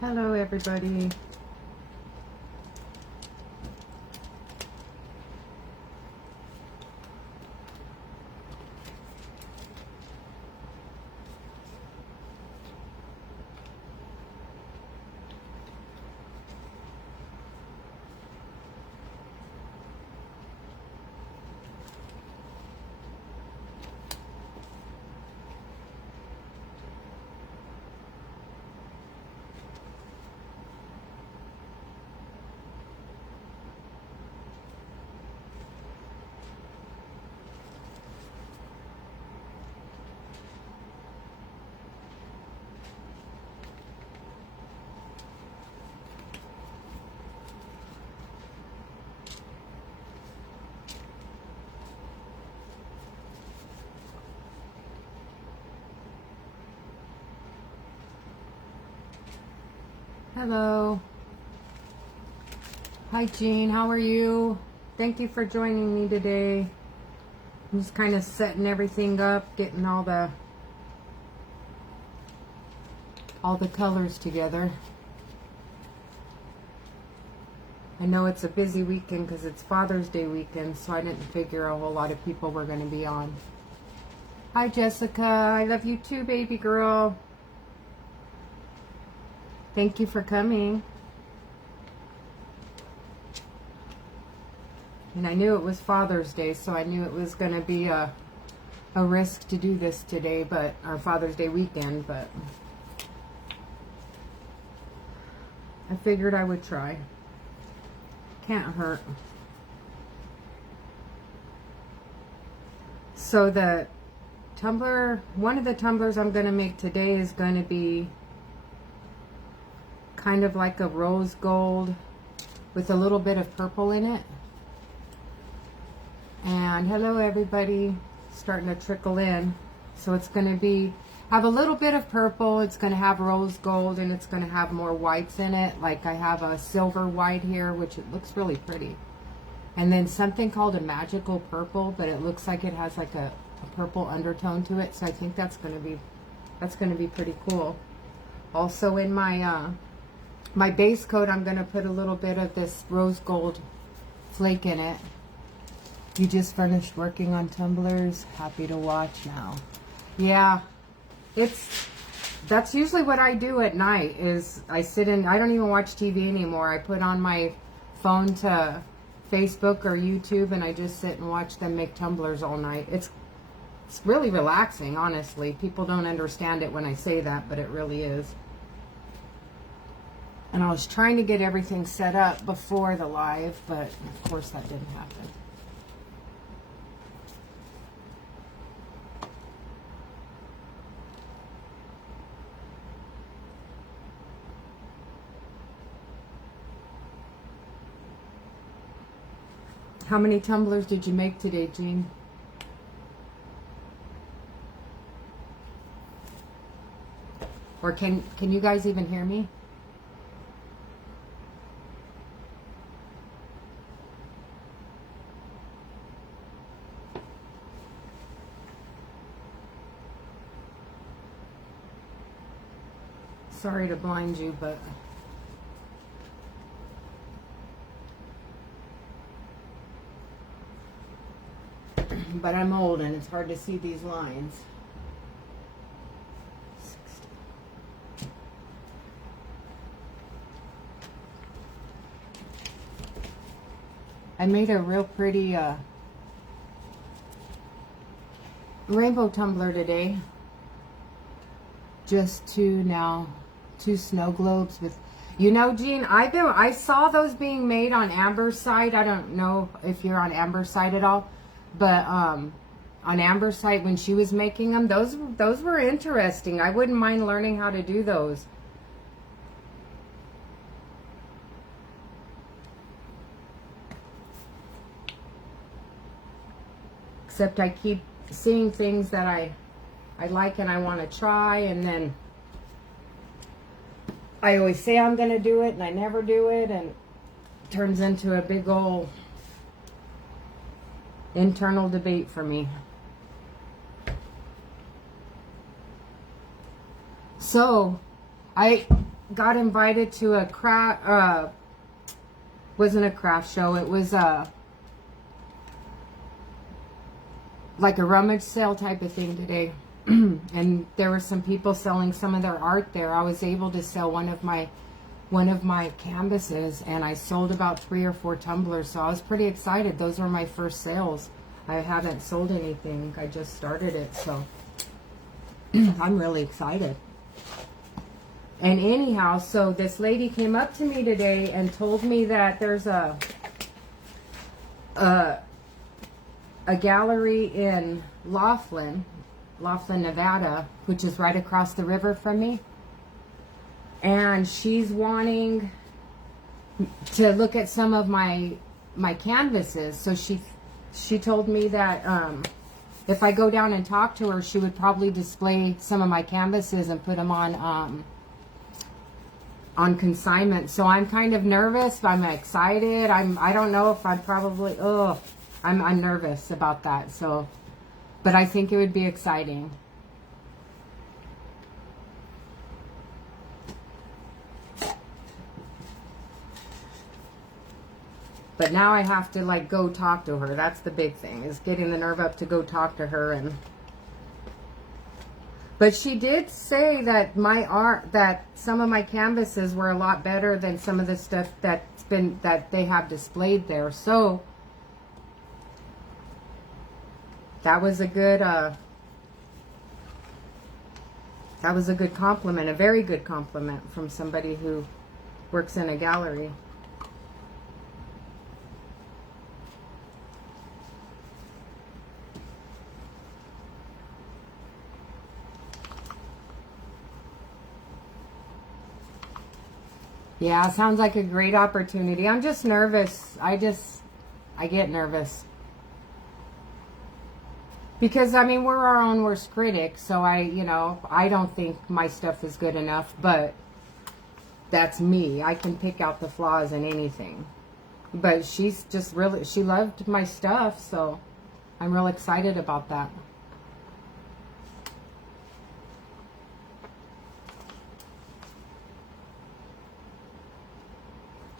Hello, everybody. Hello. Hi, Jean. How are you? Thank you for joining me today. I'm just kind of setting everything up, getting all the colors together. I know it's a busy weekend because it's Father's Day weekend, so I didn't figure a whole lot of people were going to be on. Hi, Jessica. I love you too, baby girl. Thank you for coming. And I knew it was Father's Day, so I knew it was going to be a risk to do this today, but our Father's Day weekend, but I figured I would try. Can't hurt. So the tumbler, one of the tumblers I'm going to make today is going to be kind of like a rose gold with a little bit of purple in it. And hello, everybody. Starting to trickle in. So it's going to have a little bit of purple. It's going to have rose gold, and it's going to have more whites in it. Like I have a silver white here, which it looks really pretty. And then something called a magical purple, but it looks like it has like a purple undertone to it. So I think that's going to be pretty cool. Also in my my base coat, I'm going to put a little bit of this rose gold flake in it. You just finished working on tumblers. Happy to watch now. Yeah, that's usually what I do at night. Is I don't even watch TV anymore. I put on my phone to Facebook or YouTube, and I just sit and watch them make tumblers all night. It's really relaxing, honestly. People don't understand it when I say that, but it really is. And I was trying to get everything set up before the live, but of course that didn't happen. How many tumblers did you make today, Jean? Or can you guys even hear me? Sorry to blind you, but I'm old and it's hard to see these lines. I made a real pretty rainbow tumbler today. Just two snow globes with, you know, Jean, I saw those being made on Amber's site. I don't know if you're on Amber's site at all, but on Amber's site when she was making them, those were interesting. I wouldn't mind learning how to do those. Except I keep seeing things that I like and I want to try, and then I always say I'm going to do it and I never do it, and it turns into a big old internal debate for me. So I got invited to a craft, wasn't a craft show. It was like a rummage sale type of thing today. And there were some people selling some of their art there. I was able to sell one of my canvases, and I sold about 3 or 4 tumblers, so I was pretty excited. Those were my first sales. I haven't sold anything. I just started it, so I'm really excited. And anyhow, so this lady came up to me today and told me that there's a gallery in Laughlin, Nevada, which is right across the river from me. And she's wanting to look at some of my canvases. So she told me that if I go down and talk to her, she would probably display some of my canvases and put them on consignment. So I'm kind of nervous. I'm excited. I don't know if I'd probably, I'm nervous about that. So, but I think it would be exciting. But now I have to like go talk to her. That's the big thing, is getting the nerve up to go talk to her. And but she did say that my art, that some of my canvases were a lot better than some of the stuff that they have displayed there. So that was a good compliment, a very good compliment from somebody who works in a gallery. Yeah, sounds like a great opportunity. I'm just nervous. I get nervous. Because, I mean, we're our own worst critic, so I don't think my stuff is good enough, but that's me. I can pick out the flaws in anything. But she's just really, she loved my stuff, so I'm real excited about that.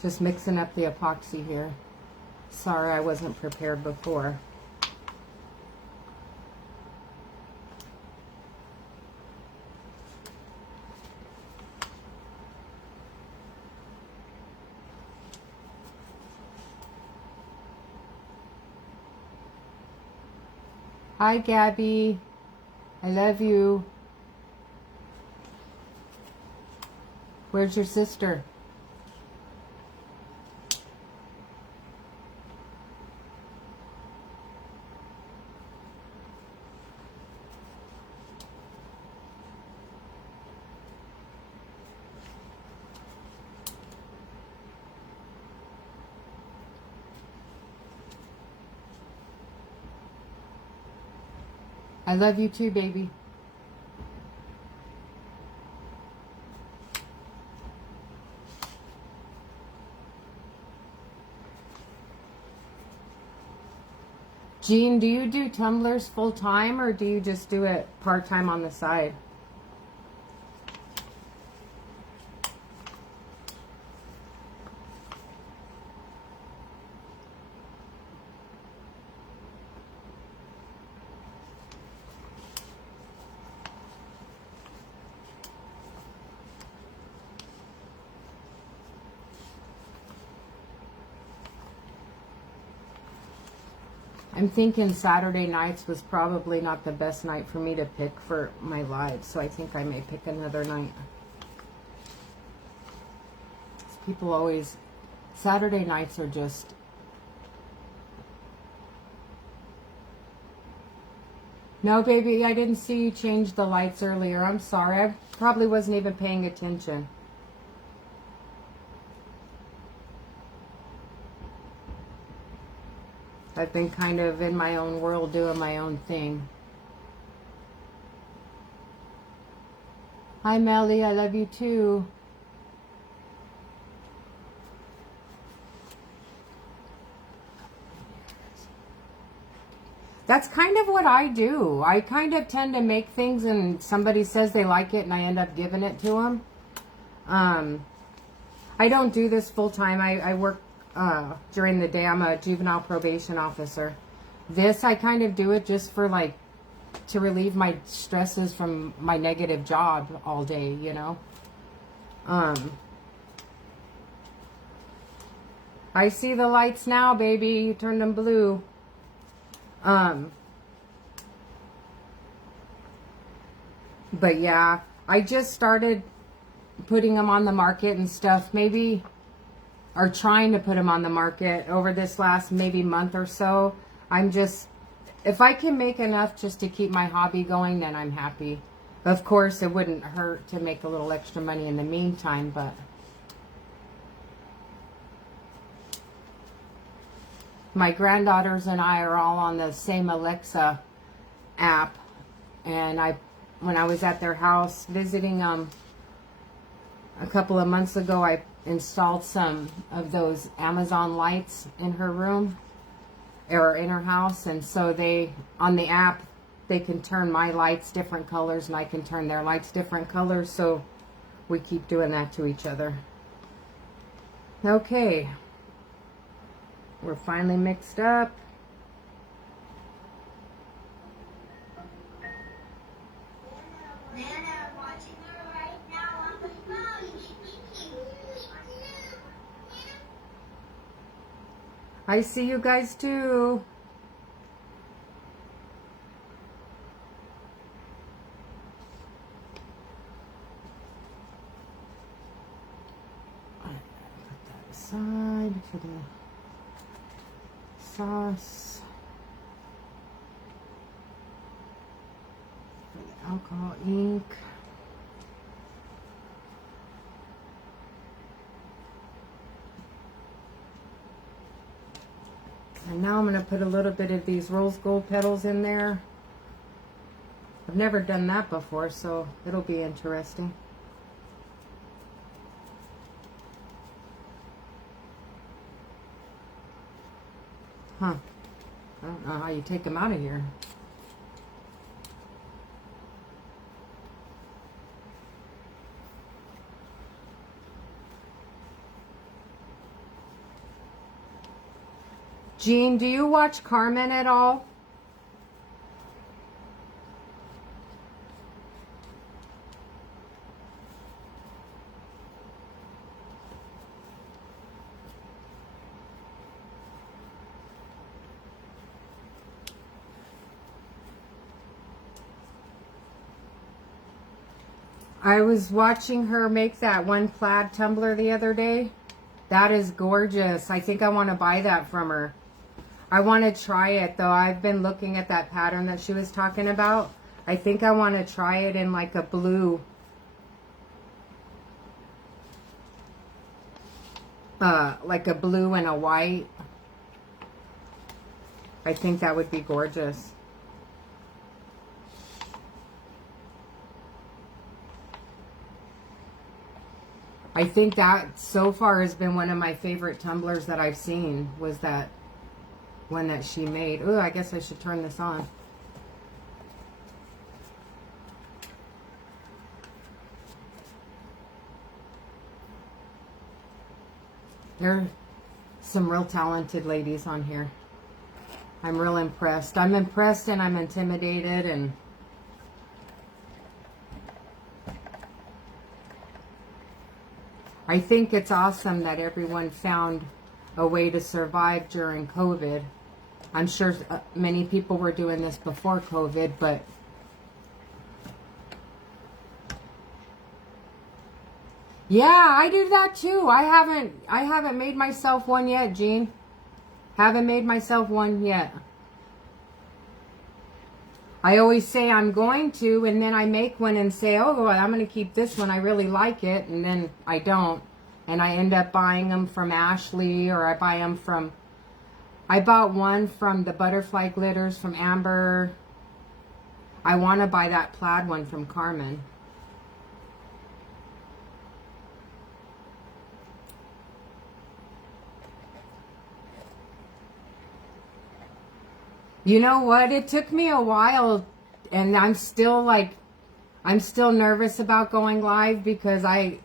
Just mixing up the epoxy here. Sorry, I wasn't prepared before. Hi, Gabby. I love you. Where's your sister? I love you too, baby. Jean, do you do tumblers full time, or do you just do it part time on the side? I'm thinking Saturday nights was probably not the best night for me to pick for my live, so I think I may pick another night. People always, Saturday nights are just, no baby, I didn't see you change the lights earlier. I'm sorry, I probably wasn't even paying attention. I've been kind of in my own world doing my own thing. Hi, Melly. I love you too. That's kind of what I do. I kind of tend to make things and somebody says they like it and I end up giving it to them. I don't do this full time. I work during the day. I'm a juvenile probation officer. This, I kind of do it just for like, to relieve my stresses from my negative job all day, you know. I see the lights now, baby. You turned them blue. But yeah, I just started putting them on the market and stuff. Maybe, or trying to put them on the market over this last maybe month or so. I'm just, if I can make enough just to keep my hobby going, then I'm happy. Of course, it wouldn't hurt to make a little extra money in the meantime, but my granddaughters and I are all on the same Alexa app, and when I was at their house visiting them a couple of months ago, I installed some of those Amazon lights in her room or in her house, and so they, on the app, they can turn my lights different colors and I can turn their lights different colors, so we keep doing that to each other. Okay, we're finally mixed up. I see you guys too. Put that aside for the sauce. For the alcohol ink. And now I'm going to put a little bit of these rose gold petals in there. I've never done that before, so it'll be interesting. Huh. I don't know how you take them out of here. Jean, do you watch Carmen at all? I was watching her make that one plaid tumbler the other day. That is gorgeous. I think I want to buy that from her. I want to try it though. I've been looking at that pattern that she was talking about. I think I want to try it in like a blue. Like a blue and a white. I think that would be gorgeous. I think that so far has been one of my favorite tumblers that I've seen, was that one that she made. Oh, I guess I should turn this on. There are some real talented ladies on here. I'm real impressed. I'm impressed and I'm intimidated, and I think it's awesome that everyone found a way to survive during COVID. I'm sure many people were doing this before COVID, but yeah, I do that too. I haven't made myself one yet, Jean. Haven't made myself one yet. I always say I'm going to, and then I make one and say, oh, well, I'm going to keep this one. I really like it, and then I don't. And I end up buying them from Ashley, or I buy them from, I bought one from the butterfly glitters from Amber. I want to buy that plaid one from Carmen. You know what? It took me a while, and I'm still nervous about going live, because I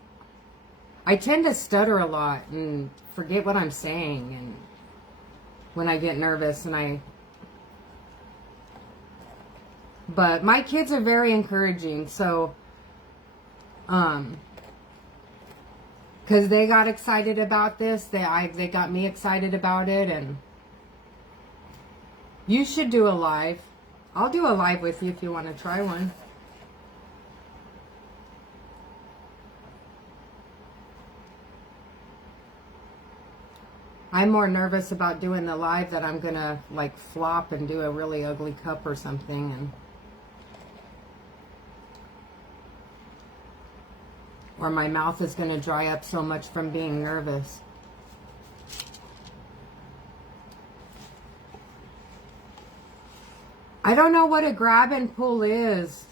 I tend to stutter a lot and forget what I'm saying, and when I get nervous, but my kids are very encouraging, so because they got excited about this, they got me excited about it, and you should do a live. I'll do a live with you if you want to try one. I'm more nervous about doing the live that I'm gonna like flop and do a really ugly cup or something, and or my mouth is gonna dry up so much from being nervous. I don't know what a grab and pull is.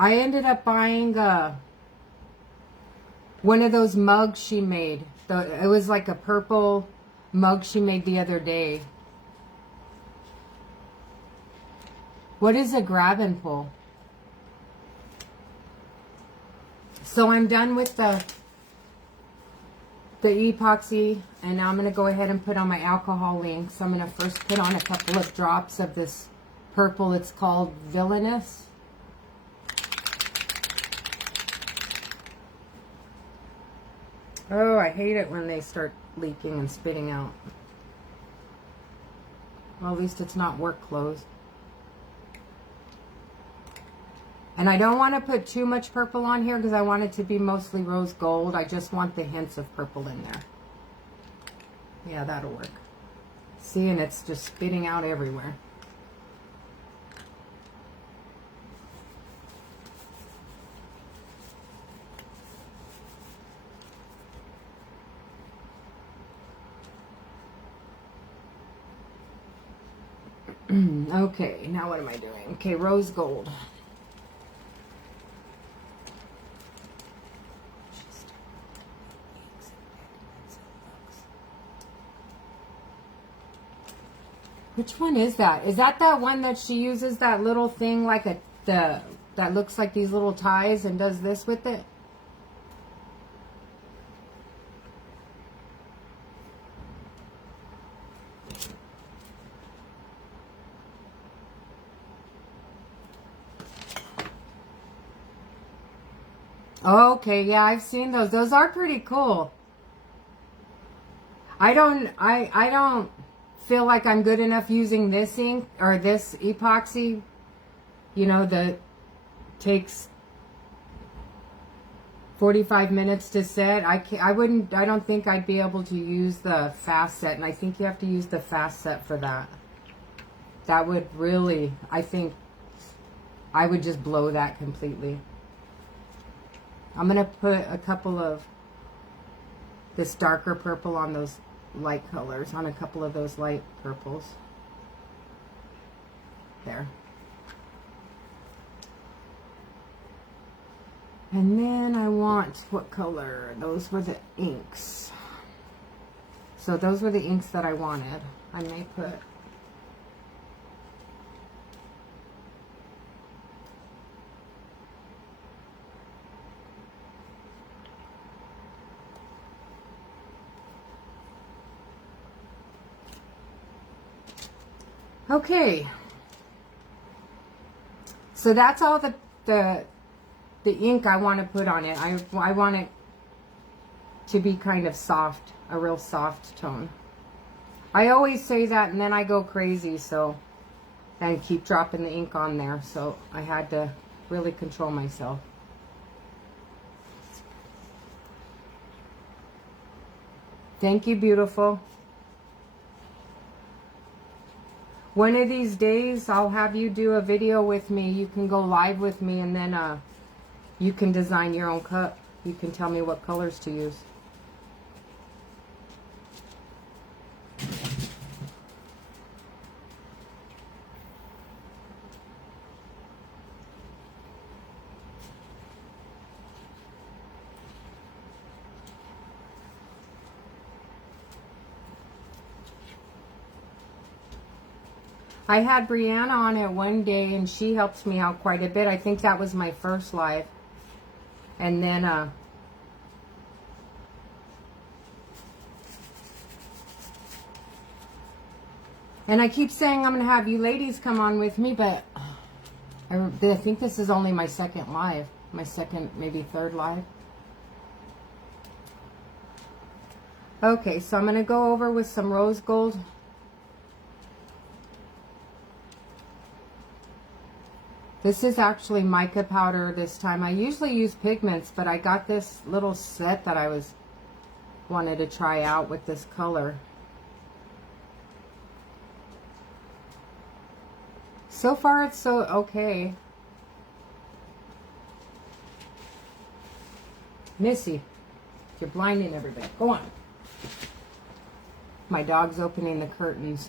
I ended up buying one of those mugs she made. It was like a purple mug she made the other day. What is a grab and pull? So I'm done with the epoxy, and now I'm going to go ahead and put on my alcohol inks. I'm going to first put on a couple of drops of this purple. It's called Villainous. Oh, I hate it when they start leaking and spitting out. Well, at least it's not work clothes. And I don't want to put too much purple on here because I want it to be mostly rose gold. I just want the hints of purple in there. Yeah, that'll work. See, and it's just spitting out everywhere. Okay, now what am I doing? Okay, rose gold. Which one is that? Is that one that she uses that little thing like that looks like these little ties and does this with it? Okay, yeah, I've seen those. Those are pretty cool. I don't feel like I'm good enough using this ink or this epoxy, you know, that takes 45 minutes to set. I don't think I'd be able to use the fast set, and I think you have to use the fast set for that. That would really, I think I would just blow that completely. I'm going to put a couple of this darker purple on those light colors, on a couple of those light purples. There. And then I want, what color? Those were the inks. So those were the inks that I wanted. I may put... Okay, so that's all the ink I want to put on it. I want it to be kind of soft, a real soft tone. I always say that and then I go crazy, so, and keep dropping the ink on there, so I had to really control myself. Thank you, beautiful. One of these days, I'll have you do a video with me. You can go live with me, and then you can design your own cup. You can tell me what colors to use. I had Brianna on it one day, and she helped me out quite a bit. I think that was my first live. And then And I keep saying I'm going to have you ladies come on with me, but I think this is only my second live. My second, maybe third live. Okay, so I'm going to go over with some rose gold. This is actually mica powder this time. I usually use pigments, but I got this little set that I wanted to try out with this color. So far, it's so okay. Missy, you're blinding everybody. Go on. My dog's opening the curtains.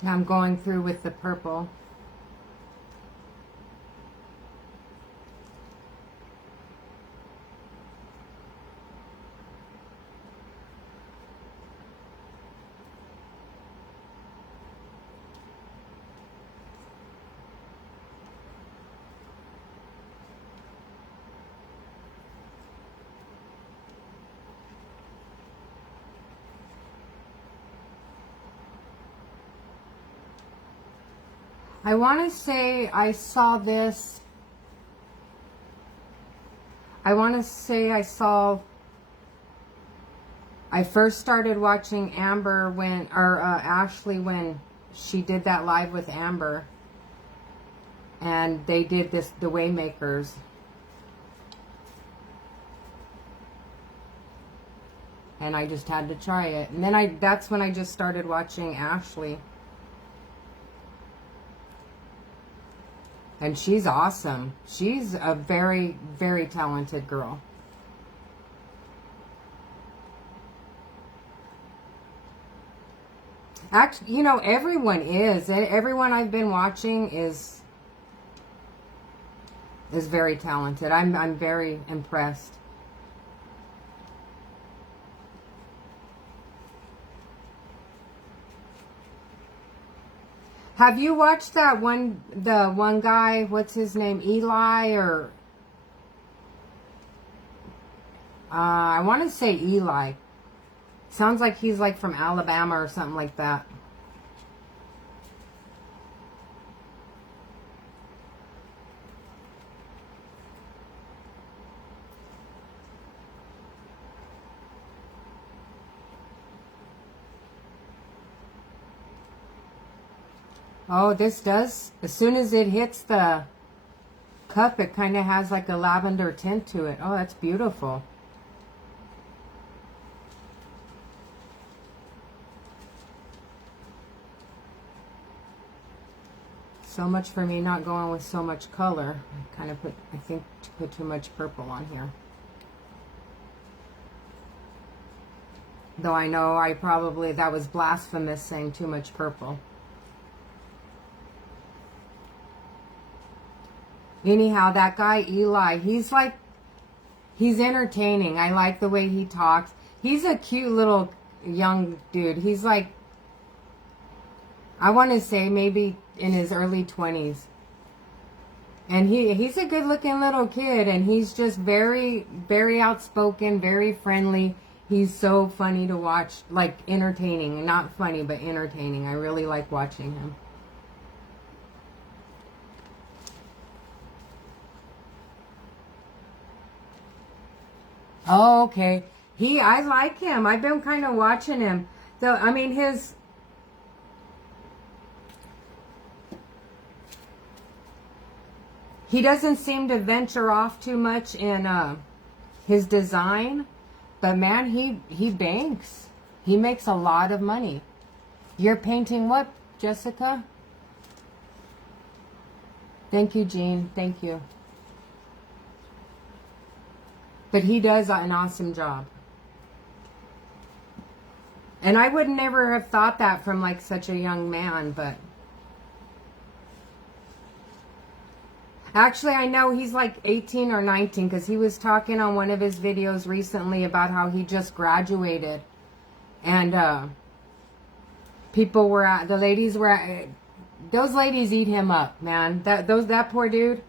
Now I'm going through with the purple. I want to say I saw this. I want to say I first started watching Amber Ashley when she did that live with Amber. And they did this, the Waymakers. And I just had to try it. And then that's when I just started watching Ashley. And she's awesome. She's a very, very talented girl. Actually, you know, everyone is. Everyone I've been watching is very talented. I'm very impressed. Have you watched that one, the one guy, what's his name, Eli, or I want to say Eli. Sounds like he's like from Alabama or something like that. Oh, this does, as soon as it hits the cup, it kind of has like a lavender tint to it. Oh, that's beautiful. So much for me not going with so much color. I kind of I think, put too much purple on here. Though I know that was blasphemous saying too much purple. Anyhow, that guy, Eli, he's entertaining. I like the way he talks. He's a cute little young dude. He's like, I want to say maybe in his early 20s. And he's a good looking little kid, and he's just very, very outspoken, very friendly. He's so funny to watch, like entertaining. Not funny, but entertaining. I really like watching him. Oh, okay. I like him. I've been kind of watching him. Though, I mean, he doesn't seem to venture off too much in his design, but man, he banks. He makes a lot of money. You're painting what, Jessica? Thank you, Jean. Thank you. But he does an awesome job. And I would never have thought that from like such a young man, but actually I know he's like 18 or 19 because he was talking on one of his videos recently about how he just graduated. And people were at, the ladies were at, those ladies eat him up, man. That poor dude.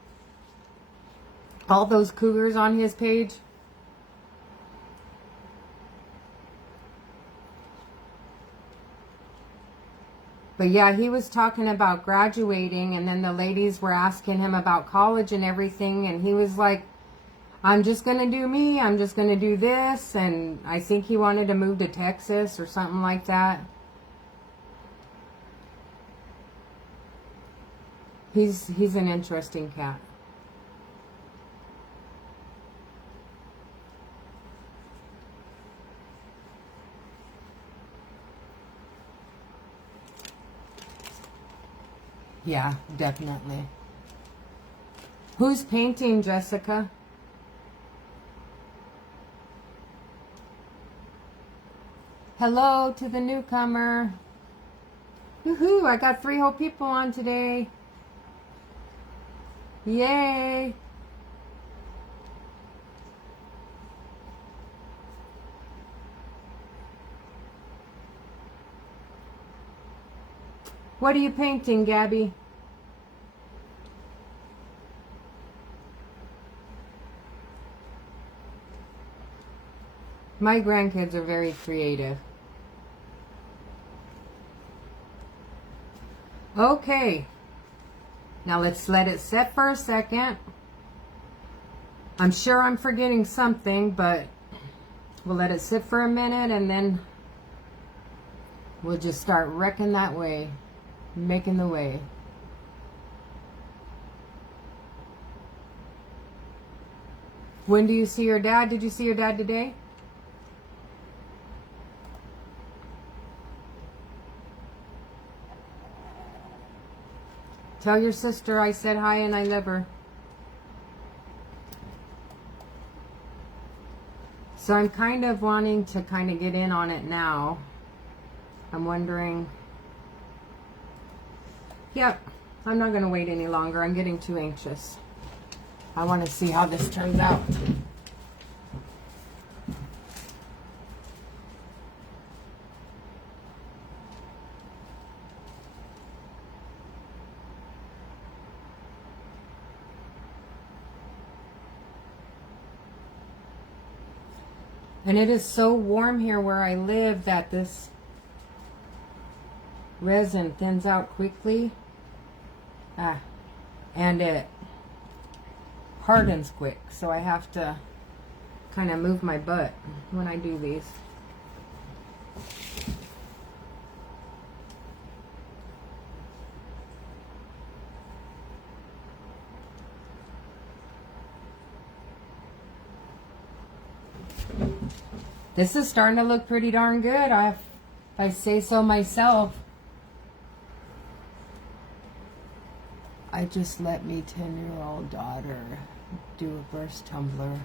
All those cougars on his page. But yeah, he was talking about graduating, and then the ladies were asking him about college and everything, and he was like, I'm just going to do me, I'm just going to do this, and I think he wanted to move to Texas or something like that. He's an interesting cat. Yeah, definitely. Who's painting, Jessica? Hello to the newcomer. Woohoo, I got 3 whole people on today. Yay. What are you painting, Gabby? My grandkids are very creative. Okay. Now let's let it set for a second. I'm sure I'm forgetting something, but we'll let it sit for a minute and then we'll just start wrecking that way. Making the way. When do you see your dad? Did you see your dad today? Tell your sister I said hi and I love her. So I'm kind of wanting to kind of get in on it now. I'm wondering. Yep, I'm not going to wait any longer. I'm getting too anxious. I want to see how this turns out. And it is so warm here where I live that this resin thins out quickly. And it hardens quick, so I have to kind of move my butt when I do these. This is starting to look pretty darn good, if I say so myself. I just let me 10-year-old daughter do a burst tumbler.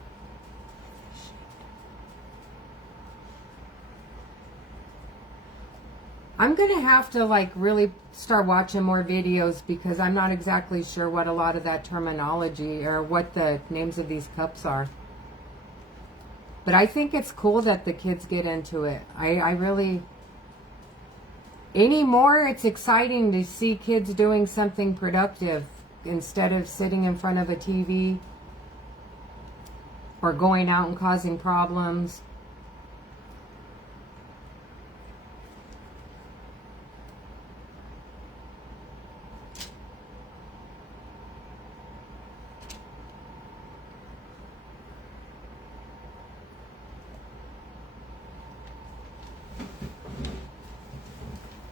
I'm gonna have to like really start watching more videos because I'm not exactly sure what a lot of that terminology or what the names of these cups are. But I think it's cool that the kids get into it. I really... Anymore, it's exciting to see kids doing something productive instead of sitting in front of a TV or going out and causing problems.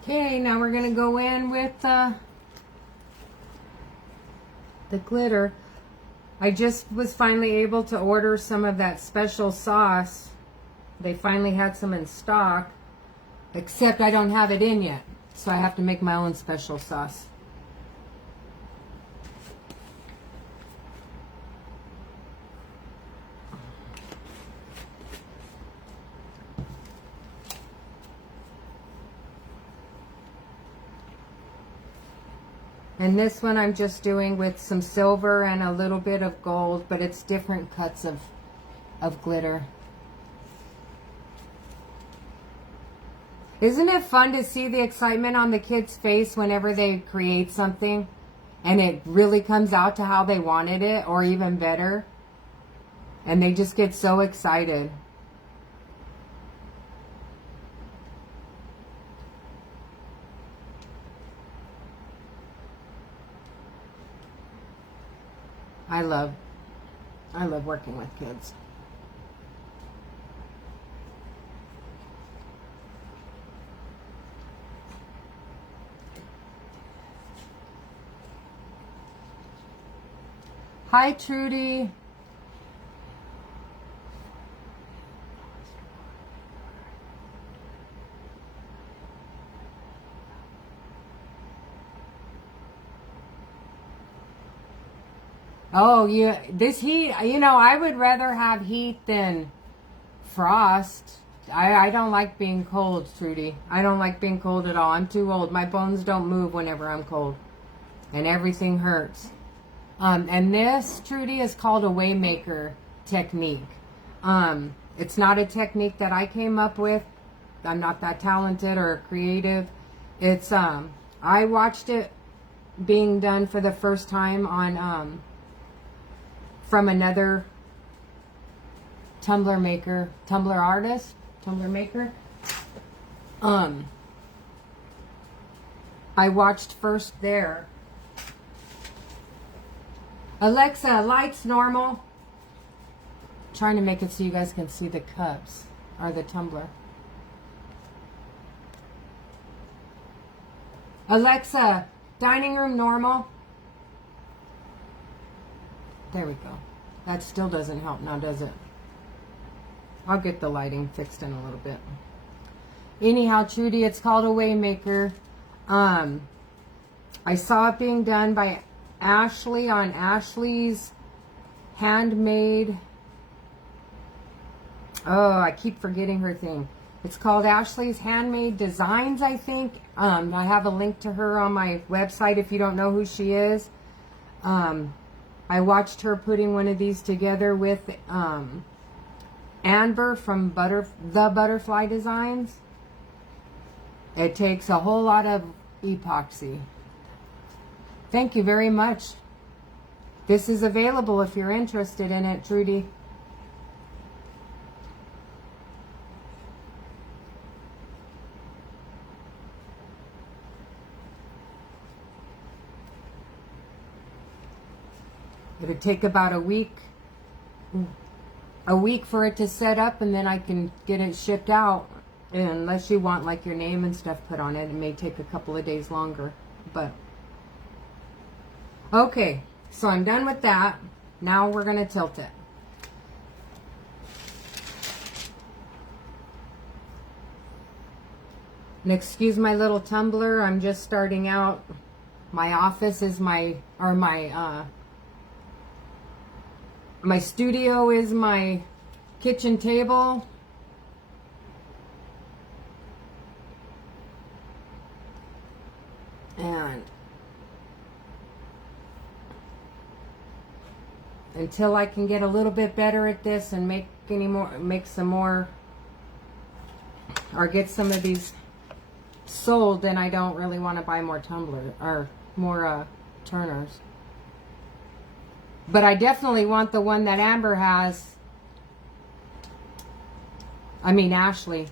Okay, now we're going to go in with the glitter. I just was finally able to order some of that special sauce. They finally had some in stock. Except I don't have it in yet. So I have to make my own special sauce. And this one I'm just doing with some silver and a little bit of gold, but it's different cuts of glitter. Isn't it fun to see the excitement on the kids' face whenever they create something and it really comes out to how they wanted it, or even better? And they just get so excited. I love working with kids. Hi, Trudy. Oh, yeah. This heat, you know, I would rather have heat than frost. I don't like being cold, Trudy. I don't like being cold at all. I'm too old. My bones don't move whenever I'm cold. And everything hurts. And this, Trudy, is called a Waymaker technique. It's not a technique that I came up with. I'm not that talented or creative. It's, I watched it being done for the first time on, from another Tumblr maker, Tumblr artist, Tumblr maker. I watched first there. Alexa, lights normal. Trying to make it so you guys can see the cups or the tumbler. Alexa, dining room normal. There we go. That still doesn't help now, does it? I'll get the lighting fixed in a little bit. Anyhow, Trudy, it's called a Waymaker. I saw it being done by Ashley on Ashley's Handmade. Oh, I keep forgetting her thing. It's called Ashley's Handmade Designs, I think. I have a link to her on my website if you don't know who she is. I watched her putting one of these together with Amber from The Butterfly Designs. It takes a whole lot of epoxy. Thank you very much. This is available if you're interested in it, Trudy. It'll take about a week for it to set up, and then I can get it shipped out. And unless you want like your name and stuff put on it, it may take a couple of days longer. But okay, so I'm done with that. Now we're going to tilt it. And excuse my little tumbler. I'm just starting out. My office is my studio is my kitchen table. And until I can get a little bit better at this and make some more, or get some of these sold, then I don't really want to buy more tumblers or more turners. But I definitely want the one that Amber has. I mean Ashley.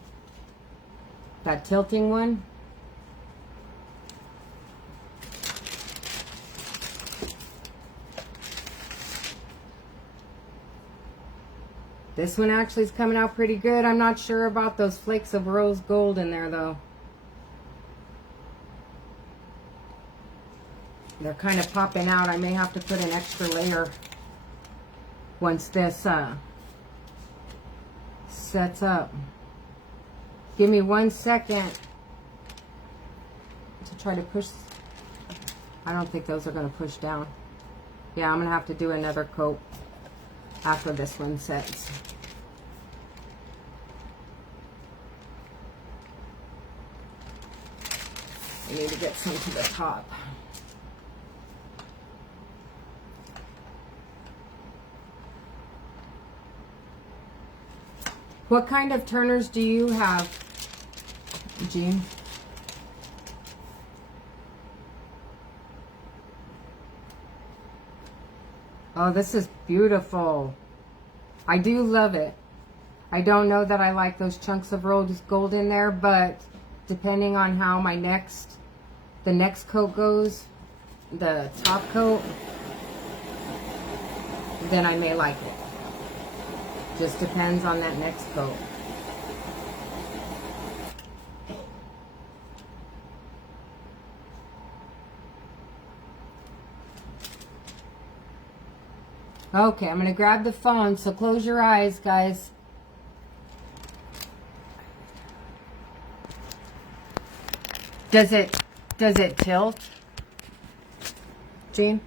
That tilting one. This one actually is coming out pretty good. I'm not sure about those flakes of rose gold in there though. They're kind of popping out. I may have to put an extra layer once this sets up. Give me 1 second to try to push. I don't think those are going to push down. Yeah, I'm going to have to do another coat after this one sets. I need to get some to the top. What kind of turners do you have, Jean? Oh, this is beautiful. I do love it. I don't know that I like those chunks of rose gold in there, but depending on how the next coat goes, the top coat, then I may like it. Just depends on that next coat. Okay, I'm going to grab the phone, so close your eyes, guys. Does it tilt, Jean?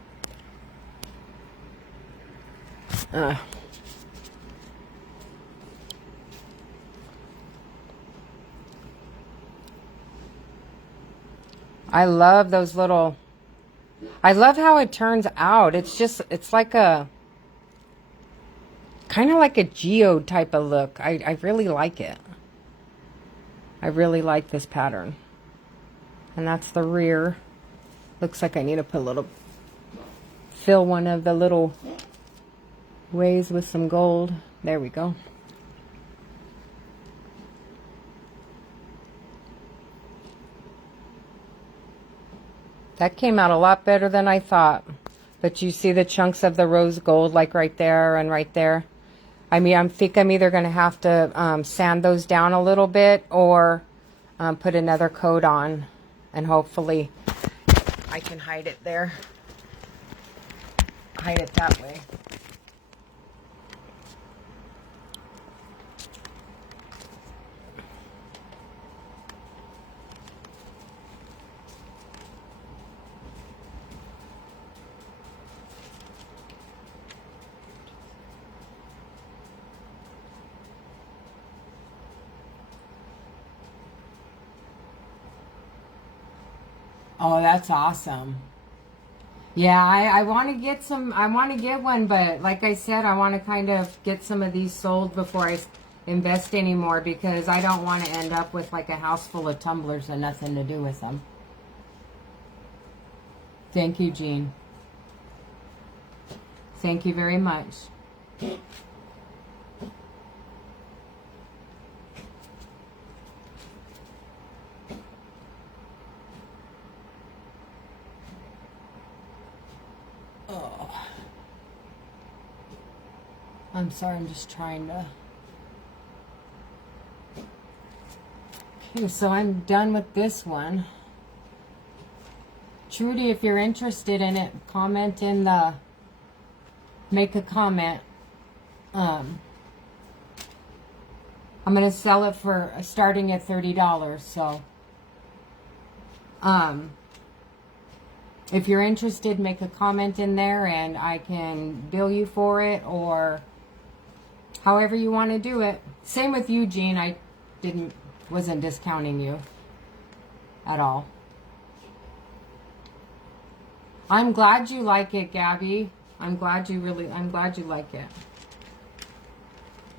I love those little, I love how it turns out. It's like a, kind of like a geode type of look. I really like it. I really like this pattern. And that's the rear. Looks like I need to put a little, fill one of the little ways with some gold. There we go. That came out a lot better than I thought. But you see the chunks of the rose gold like right there and right there. I mean, I think I'm either going to have to sand those down a little bit or put another coat on. And hopefully I can hide it there. Hide it that way. Oh, that's awesome. Yeah, I want to get some, I want to get one, but like I said, I want to kind of get some of these sold before I invest anymore, because I don't want to end up with like a house full of tumblers and nothing to do with them. Thank you, Jean. Thank you very much. Oh. I'm sorry, I'm just trying to... Okay, so I'm done with this one. Trudy, if you're interested in it, comment in the... Make a comment. I'm going to sell it for starting at $30, so... If you're interested, make a comment in there and I can bill you for it, or however you want to do it. Same with you, Jean. I wasn't discounting you at all. I'm glad you like it, Gabby. I'm glad you like it.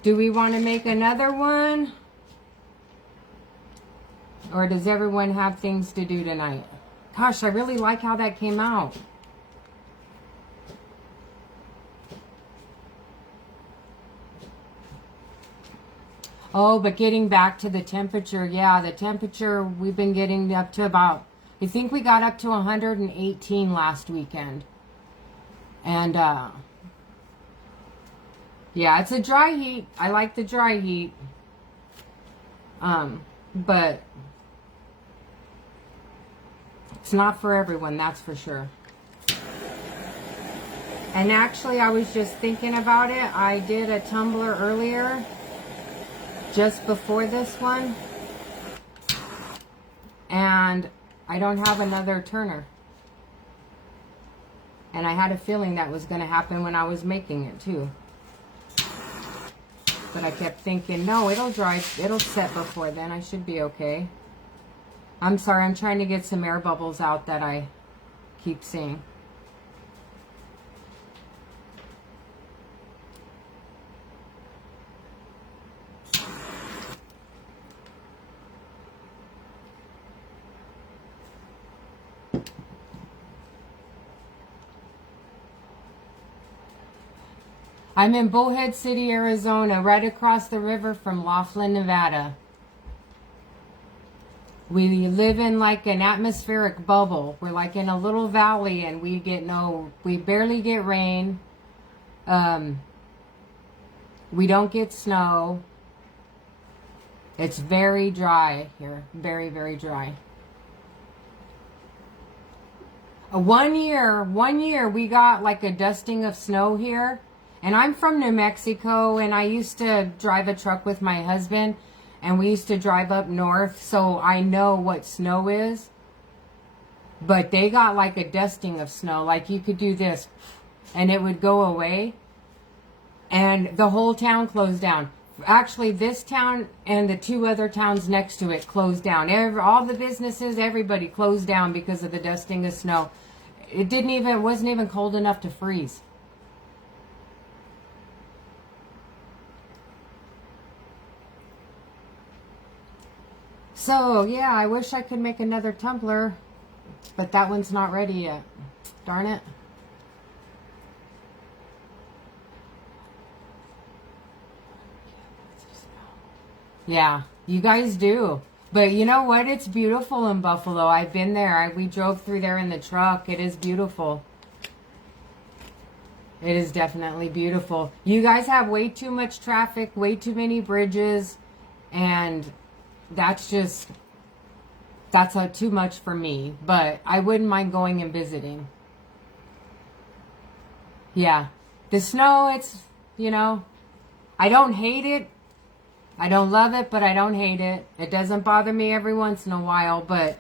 Do we want to make another one? Or does everyone have things to do tonight? Gosh, I really like how that came out. Oh, but getting back to the temperature, yeah, the temperature, we've been getting up to about, I think we got up to 118 last weekend. And, yeah, it's a dry heat. I like the dry heat. But... it's not for everyone, that's for sure. And actually, I was just thinking about it. I did a tumbler earlier, just before this one. and I don't have another turner. And I had a feeling that was going to happen when I was making it too. But I kept thinking, no, it'll dry, it'll set before then. I should be okay. I'm sorry, I'm trying to get some air bubbles out that I keep seeing. I'm in Bullhead City, Arizona, right across the river from Laughlin, Nevada. We live in like an atmospheric bubble. We're like in a little valley and we barely get rain. We don't get snow. It's very dry here. Very, very dry. One year we got like a dusting of snow here. And I'm from New Mexico, and I used to drive a truck with my husband, and we used to drive up north, so I know what snow is. But they got like a dusting of snow, like you could do this, and it would go away, and the whole town closed down. Actually, this town and the two other towns next to it closed down. All the businesses, everybody closed down because of the dusting of snow. It wasn't even cold enough to freeze. So, yeah, I wish I could make another tumbler, but that one's not ready yet. Darn it. Yeah, you guys do. But you know what? It's beautiful in Buffalo. I've been there. We drove through there in the truck. It is beautiful. It is definitely beautiful. You guys have way too much traffic, way too many bridges, and that's too much for me, but I wouldn't mind going and visiting. Yeah. The snow, I don't hate it. I don't love it, but I don't hate it. It doesn't bother me every once in a while, but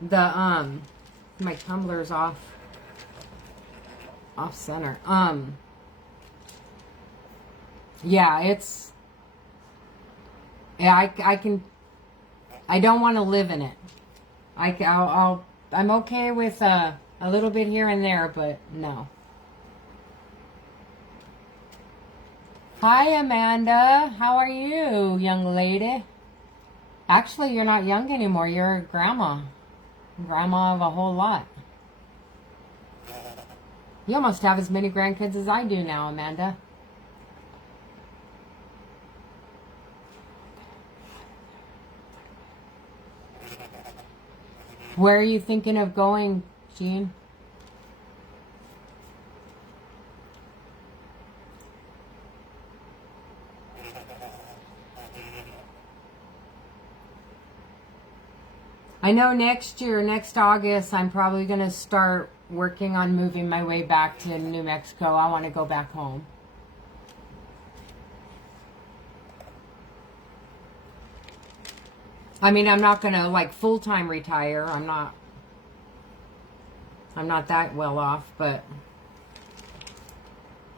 my tumbler's off center. Yeah, I don't want to live in it. I'm okay with a little bit here and there, but no. Hi, Amanda. How are you, young lady? Actually, you're not young anymore. You're a grandma. Grandma of a whole lot. You almost have as many grandkids as I do now, Amanda. Where are you thinking of going, Jean? I know next August, I'm probably going to start working on moving my way back to New Mexico. I want to go back home. I mean, I'm not going to like full-time retire. I'm not that well off, but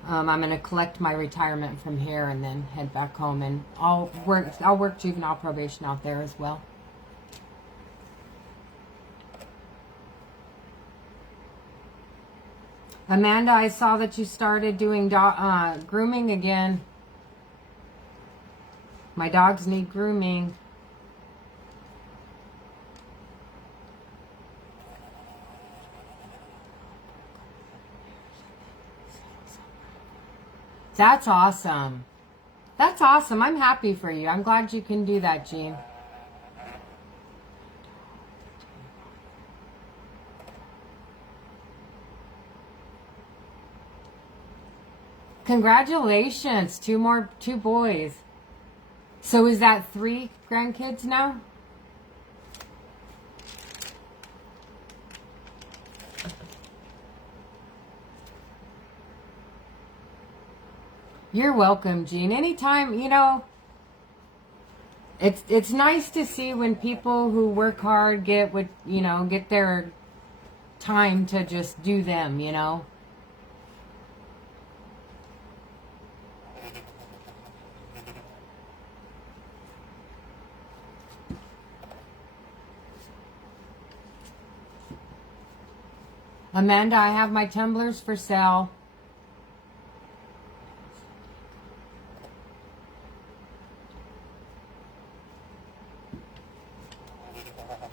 I'm going to collect my retirement from here and then head back home, and I'll work juvenile probation out there as well. Amanda, I saw that you started doing grooming again. My dogs need grooming. That's awesome. That's awesome. I'm happy for you. I'm glad you can do that, Jean. Congratulations. Two boys. So is that 3 grandkids now? You're welcome, Jean. Anytime, it's nice to see when people who work hard get what, you know, get their time to just do them, you know. Amanda, I have my tumblers for sale.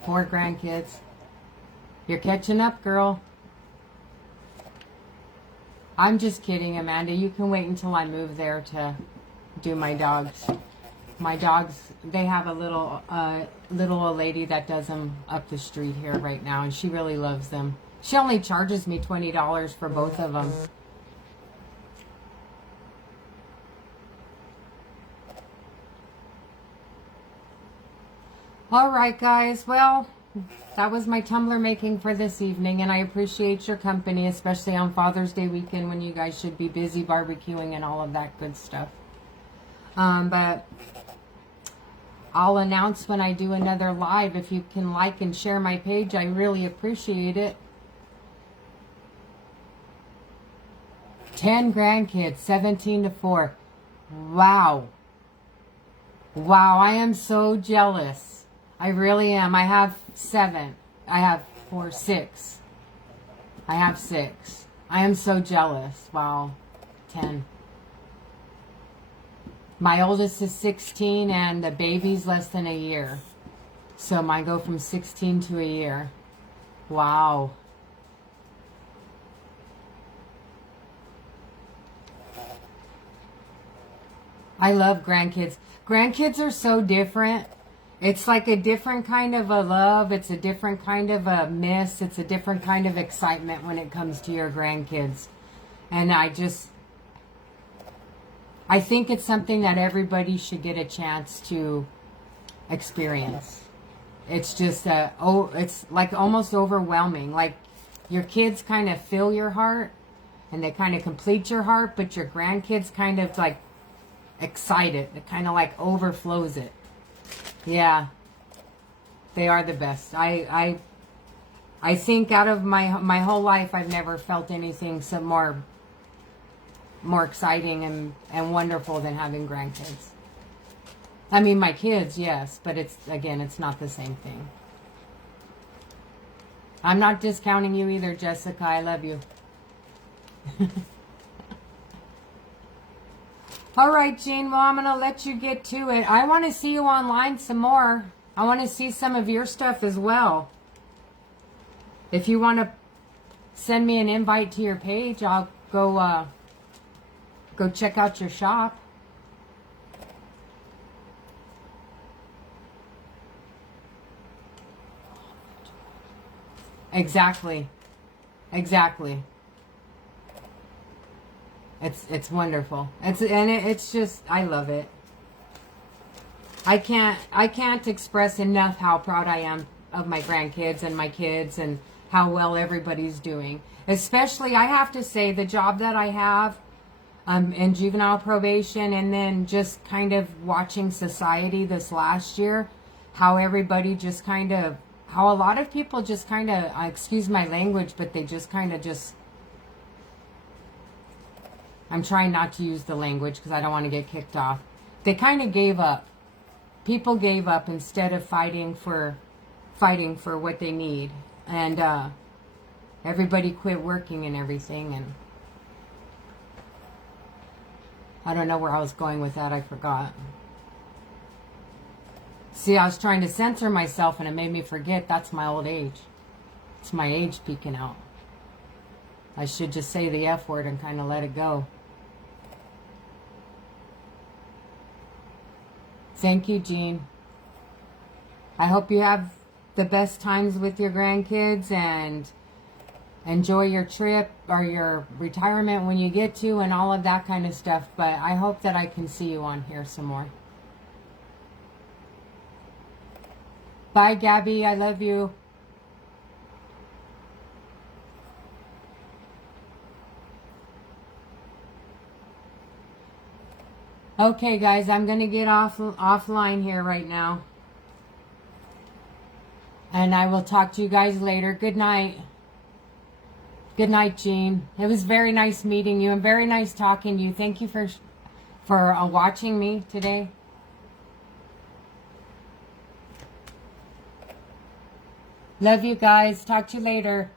Four grandkids. You're catching up, girl. I'm just kidding, Amanda. You can wait until I move there to do my dogs. My dogs, they have a little old lady that does them up the street here right now, and she really loves them. She only charges me $20 for both of them. All right, guys. Well, that was my tumbler making for this evening, and I appreciate your company, especially on Father's Day weekend when you guys should be busy barbecuing and all of that good stuff. But I'll announce when I do another live. If you can like and share my page, I really appreciate it. 10 grandkids, 17 to 4. Wow. Wow, I am so jealous. I really am. I have 7. I have 4, 6. I have 6. I am so jealous. Wow. 10. My oldest is 16 and the baby's less than a year. So mine go from 16 to a year. Wow. I love grandkids. Grandkids are so different. It's like a different kind of a love. It's a different kind of a miss. It's a different kind of excitement when it comes to your grandkids. And I think it's something that everybody should get a chance to experience. It's just, it's like almost overwhelming. Like your kids kind of fill your heart and they kind of complete your heart, but your grandkids kind of like excite it. It kind of like overflows it. Yeah, they are the best. I think out of my whole life, I've never felt anything so more exciting and wonderful than having grandkids. I mean, my kids, yes, but it's not the same thing. I'm not discounting you either, Jessica. I love you. All right, Jean. Well, I'm going to let you get to it. I want to see you online some more. I want to see some of your stuff as well. If you want to send me an invite to your page, I'll go check out your shop. Exactly. Exactly. It's wonderful. It's just, I love it. I can't express enough how proud I am of my grandkids and my kids and how well everybody's doing. Especially, I have to say, the job that I have in juvenile probation, and then just kind of watching society this last year, how everybody just kind of, how a lot of people just kind of, excuse my language, but they just kind of just, I'm trying not to use the language because I don't want to get kicked off. They kind of gave up. People gave up instead of fighting for what they need. And everybody quit working and everything. And I don't know where I was going with that. I forgot. See, I was trying to censor myself and it made me forget that's my old age. It's my age peeking out. I should just say the F word and kind of let it go. Thank you, Jean. I hope you have the best times with your grandkids and enjoy your trip or your retirement when you get to and all of that kind of stuff. But I hope that I can see you on here some more. Bye, Gabby. I love you. Okay, guys, I'm going to get offline here right now. And I will talk to you guys later. Good night. Good night, Jean. It was very nice meeting you and very nice talking to you. Thank you for watching me today. Love you guys. Talk to you later.